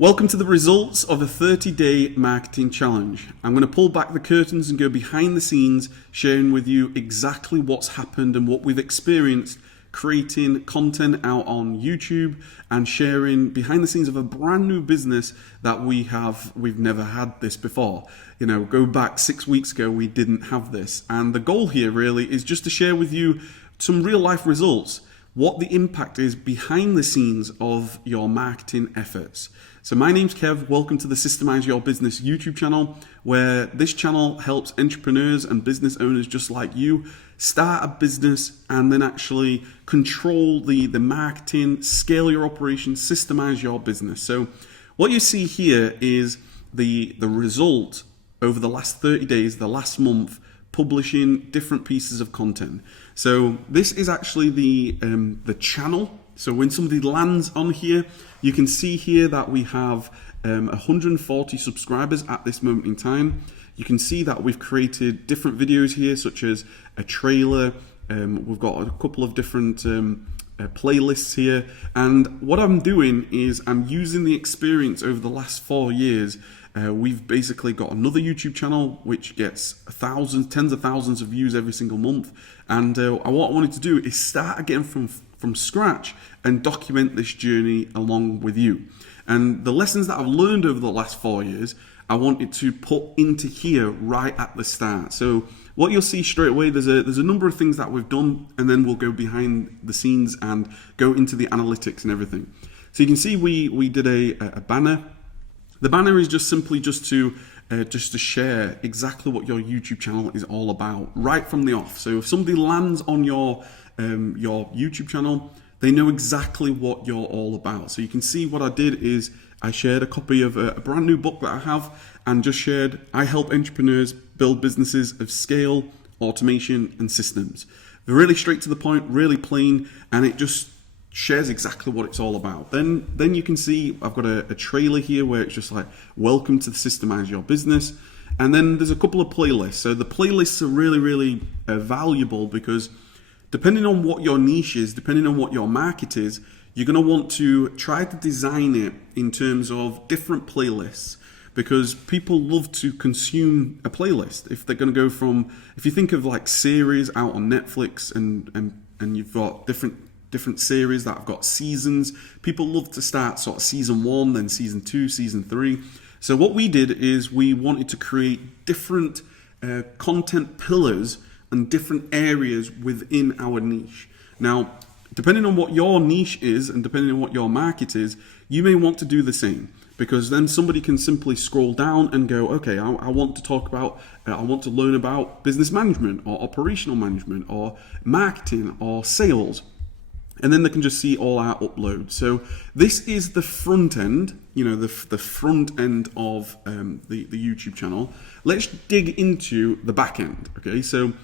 Welcome to the results of a 30-day marketing challenge. I'm going to pull back the curtains and go behind the scenes, sharing with you exactly what's happened and what we've experienced creating content out on YouTube and sharing behind the scenes of a brand new business that we've never had this before. Go back 6 weeks ago, we didn't have this. And the goal here really is just to share with you some real life results, what the impact is behind the scenes of your marketing efforts. So my name's Kev, welcome to the Systemise Your Business YouTube channel, where this channel helps entrepreneurs and business owners just like you start a business and then actually control the marketing, scale your operations, systemize your business. So what you see here is the result over the last 30 days, the last month, publishing different pieces of content. So this is actually the channel. So when somebody lands on here, you can see here that we have 140 subscribers at this moment in time. You can see that we've created different videos here, such as a trailer. We've got a couple of different playlists here. And what I'm doing is I'm using the experience over the last 4 years. We've basically got another YouTube channel which gets tens of thousands of views every single month. And what I wanted to do is start again from scratch and document this journey along with you. And the lessons that I've learned over the last 4 years, I wanted to put into here right at the start. So what you'll see straight away, there's a number of things that we've done, and then we'll go behind the scenes and go into the analytics and everything. So you can see we did a banner. The banner is just simply to share exactly what your YouTube channel is all about right from the off. So if somebody lands on your YouTube channel, they know exactly what you're all about. So you can see what I did is I shared a copy of a brand new book that I have and just shared, I help entrepreneurs build businesses of scale, automation, and systems. They're really straight to the point, really plain, and it just shares exactly what it's all about. Then you can see I've got a trailer here where it's just like, welcome to the Systemise Your Business. And then there's a couple of playlists. So the playlists are really valuable because depending on what your niche is, depending on what your market is, you're going to want to try to design it in terms of different playlists, because people love to consume a playlist. If they're going to go if you think of like series out on Netflix and you've got different series that have got seasons, people love to start sort of season 1, then season 2, season 3. So what we did is we wanted to create different content pillars and different areas within our niche. Now, depending on what your niche is and depending on what your market is, you may want to do the same, because then somebody can simply scroll down and go, okay, I want to learn about business management or operational management or marketing or sales. And then they can just see all our uploads. So this is the front end, the front end of the YouTube channel. Let's dig into the back end. Okay, so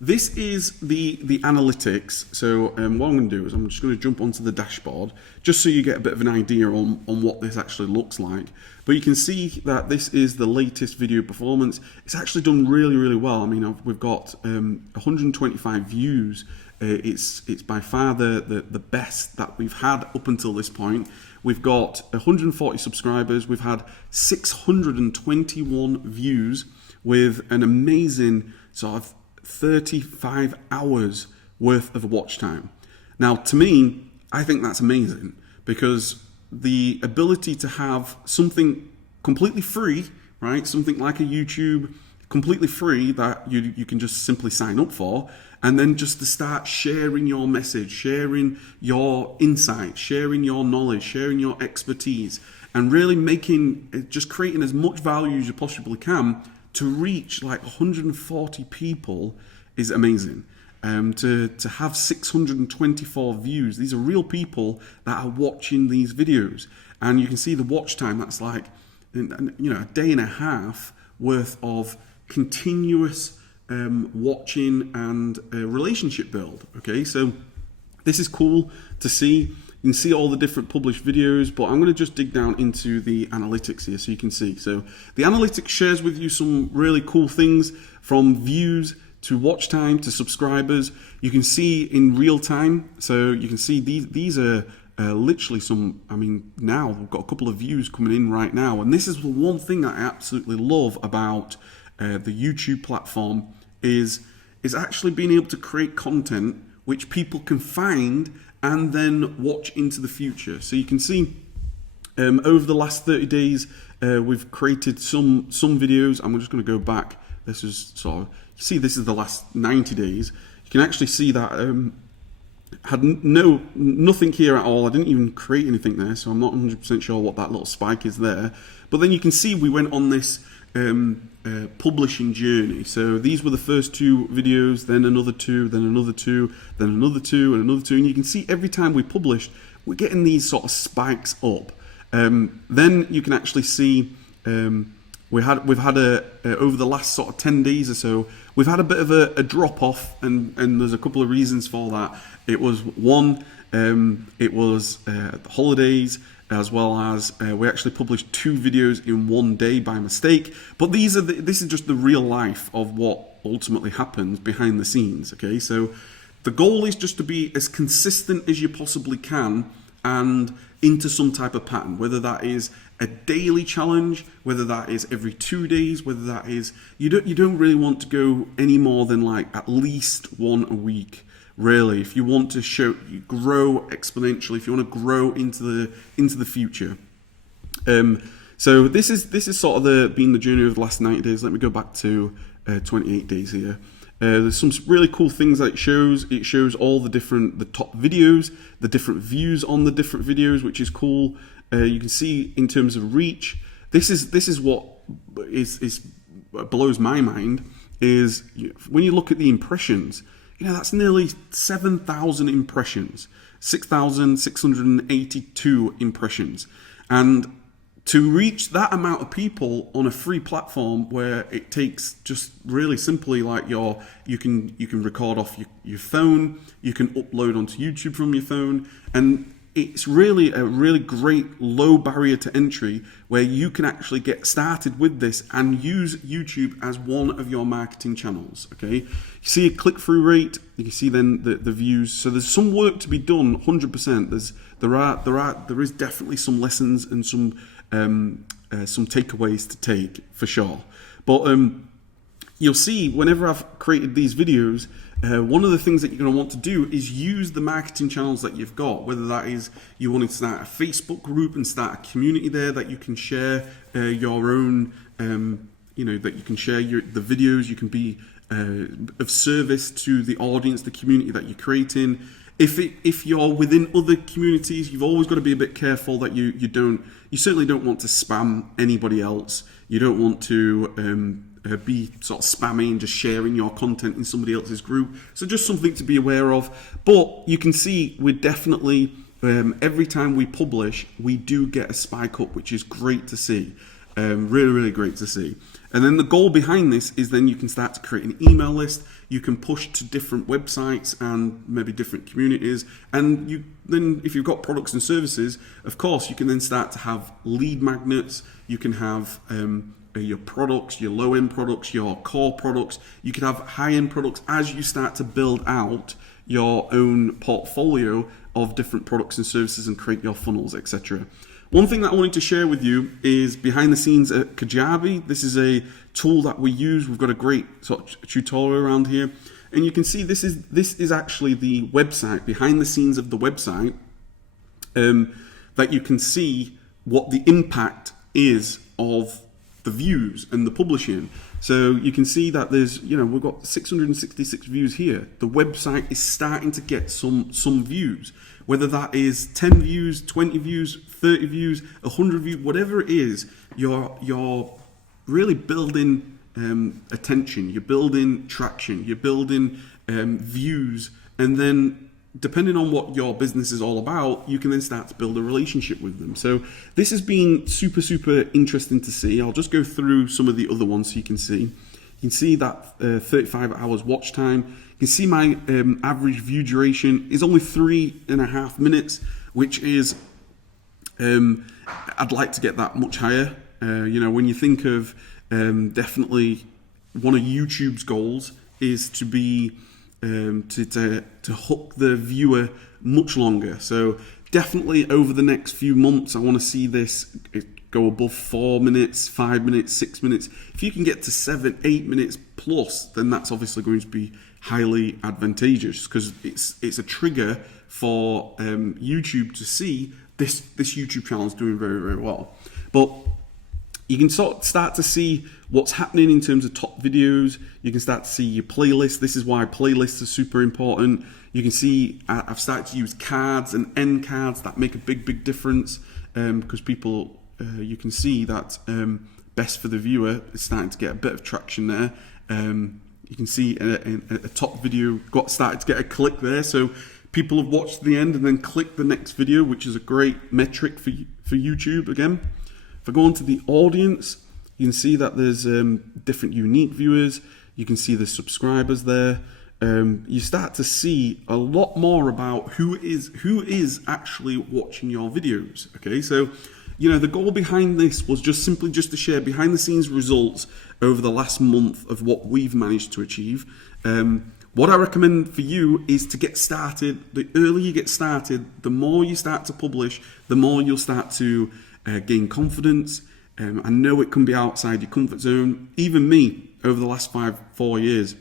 this is the analytics. So what I'm going to do is I'm just going to jump onto the dashboard just so you get a bit of an idea on what this actually looks like. But you can see that this is the latest video performance. It's actually done really well. I mean, we've got 125 views. It's by far the best that we've had up until this point. We've got 140 subscribers. We've had 621 views with an amazing sort of 35 hours worth of watch time. Now, to me, I think that's amazing, because the ability to have something completely free, right? Something like a YouTube completely free that you can just simply sign up for, and then just to start sharing your message, sharing your insights, sharing your knowledge, sharing your expertise, and really creating as much value as you possibly can to reach like 140 people is amazing. To have 624 views, these are real people that are watching these videos, and you can see the watch time. That's like a day and a half worth of continuous watching and relationship build. Okay, so this is cool to see. You can see all the different published videos, but I'm going to just dig down into the analytics here so you can see. So the analytics shares with you some really cool things, from views to watch time to subscribers. You can see in real time. So you can see these are literally now we've got a couple of views coming in right now. And this is the one thing that I absolutely love about the YouTube platform is actually being able to create content which people can find and then watch into the future. So you can see over the last 30 days, we've created some videos. I'm just going to go back. This is sort of, you see, this is the last 90 days. You can actually see that had nothing here at all. I didn't even create anything there, so I'm not 100% sure what that little spike is there. But then you can see we went on this publishing journey. So these were the first 2 videos, then another 2, then another 2, then another 2, and another 2. And you can see every time we published, we're getting these sort of spikes up. Then you can actually see we've had over the last sort of 10 days or so, we've had a bit of a drop off, and there's a couple of reasons for that. It was one, it was the holidays, as well as we actually published 2 videos in one day by mistake. But this is just the real life of what ultimately happens behind the scenes. Okay, so the goal is just to be as consistent as you possibly can and into some type of pattern, whether that is a daily challenge, whether that is every 2 days, whether that is, you don't really want to go any more than like at least 1 a week, really, if you want to grow exponentially, if you want to grow into the future. So this is sort of been the journey of the last 90 days. Let me go back to 28 days here. There's some really cool things that it shows. It shows all the top videos, the different views on the different videos, which is cool. You can see in terms of reach. This is what blows my mind is when you look at the impressions. That's nearly 7,000 impressions, 6,682 impressions, and to reach that amount of people on a free platform where it takes just really simply like you can record off your phone, you can upload onto YouTube from your phone, and it's really a really great low barrier to entry where you can actually get started with this and use YouTube as one of your marketing channels. Okay, you see a click-through rate, you can see then the views. So there's some work to be done, 100%. There is definitely some lessons and some takeaways to take for sure. But you'll see whenever I've created these videos, one of the things that you're going to want to do is use the marketing channels that you've got, whether that is you want to start a Facebook group and start a community there that you can share your own, that you can share the videos, you can be of service to the audience, the community that you're creating. If you're within other communities, you've always got to be a bit careful that you certainly don't want to spam anybody else. You don't want to be sort of spamming and just sharing your content in somebody else's group. So just something to be aware of. But you can see we're definitely, every time we publish, we do get a spike up, which is great to see. Really, really great to see. And then the goal behind this is then you can start to create an email list. You can push to different websites and maybe different communities. And then if you've got products and services, of course, you can then start to have lead magnets. You can have your products, your low-end products, your core products. You can have high-end products as you start to build out your own portfolio of different products and services and create your funnels, etc. One thing that I wanted to share with you is behind the scenes at Kajabi. This is a tool that we use. We've got a great sort of tutorial around here. And you can see this is actually the website, behind the scenes of the website, that you can see what the impact is of the views and the publishing. So you can see that there's, we've got 666 views here. The website is starting to get some views, whether that is 10 views, 20 views, 30 views, 100 views, whatever it is, you're really building attention, you're building traction, you're building views, and then depending on what your business is all about, you can then start to build a relationship with them. So this has been super, super interesting to see. I'll just go through some of the other ones so you can see. You can see that 35 hours watch time. You can see my average view duration is only 3.5 minutes, which is, I'd like to get that much higher. When you think of definitely one of YouTube's goals is to be to hook the viewer much longer. So definitely over the next few months, I want to see this go above 4 minutes, 5 minutes, 6 minutes. If you can get to 7, 8 minutes plus, then that's obviously going to be highly advantageous, because it's a trigger for YouTube to see this YouTube channel is doing very, very well. But you can start to see what's happening in terms of top videos. You can start to see your playlist. This is why playlists are super important. You can see I've started to use cards and end cards that make a big difference, because people, you can see that best for the viewer is starting to get a bit of traction there. You can see a top video started to get a click there, so people have watched the end and then clicked the next video, which is a great metric for YouTube again. If I go into the audience, you can see that there's different unique viewers. You can see the subscribers there. You start to see a lot more about who is actually watching your videos. Okay, so the goal behind this was just simply to share behind the scenes results over the last month of what we've managed to achieve. What I recommend for you is to get started. The earlier you get started, the more you start to publish, the more you'll start to gain confidence. I know it can be outside your comfort zone. Even me, over the last 4 years,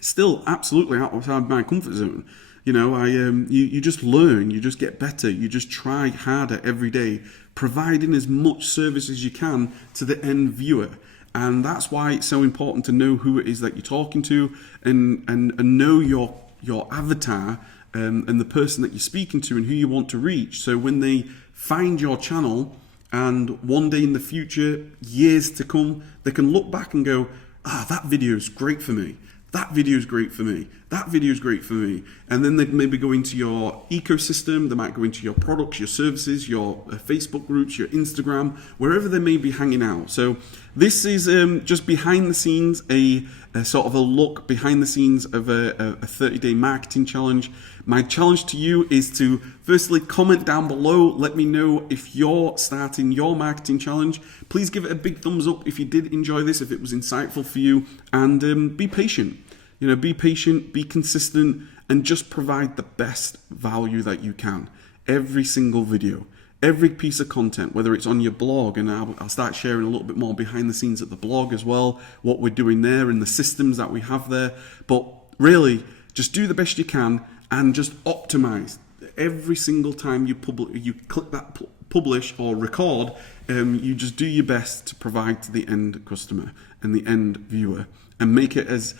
still absolutely outside my comfort zone. You just learn, you just get better, you just try harder every day, providing as much service as you can to the end viewer. And that's why it's so important to know who it is that you're talking to, and know your avatar, and the person that you're speaking to and who you want to reach. So when they find your channel, and one day in the future, years to come, they can look back and go, that video is great for me. That video is great for me. That video is great for me. And then they maybe go into your ecosystem. They might go into your products, your services, your Facebook groups, your Instagram, wherever they may be hanging out. So this is just behind the scenes, a sort of a look behind the scenes of a 30-day marketing challenge. My challenge to you is to firstly comment down below. Let me know if you're starting your marketing challenge. Please give it a big thumbs up if you did enjoy this, if it was insightful for you, and be patient. Be patient, be consistent, and just provide the best value that you can. Every single video, every piece of content, whether it's on your blog, and I'll start sharing a little bit more behind the scenes at the blog as well, what we're doing there and the systems that we have there. But really, just do the best you can and just optimize. Every single time you click that publish or record, you just do your best to provide to the end customer and the end viewer, and make it as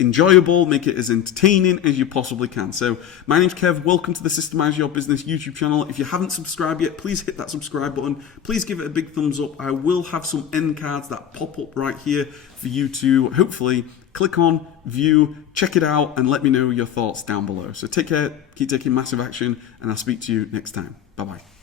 enjoyable, make it as entertaining as you possibly can. So my name's Kev. Welcome to the Systemise Your Business YouTube channel. If you haven't subscribed yet, please hit that subscribe button. Please give it a big thumbs up. I will have some end cards that pop up right here for you to hopefully click on, view, check it out, and let me know your thoughts down below. So take care, keep taking massive action, and I'll speak to you next time. Bye-bye.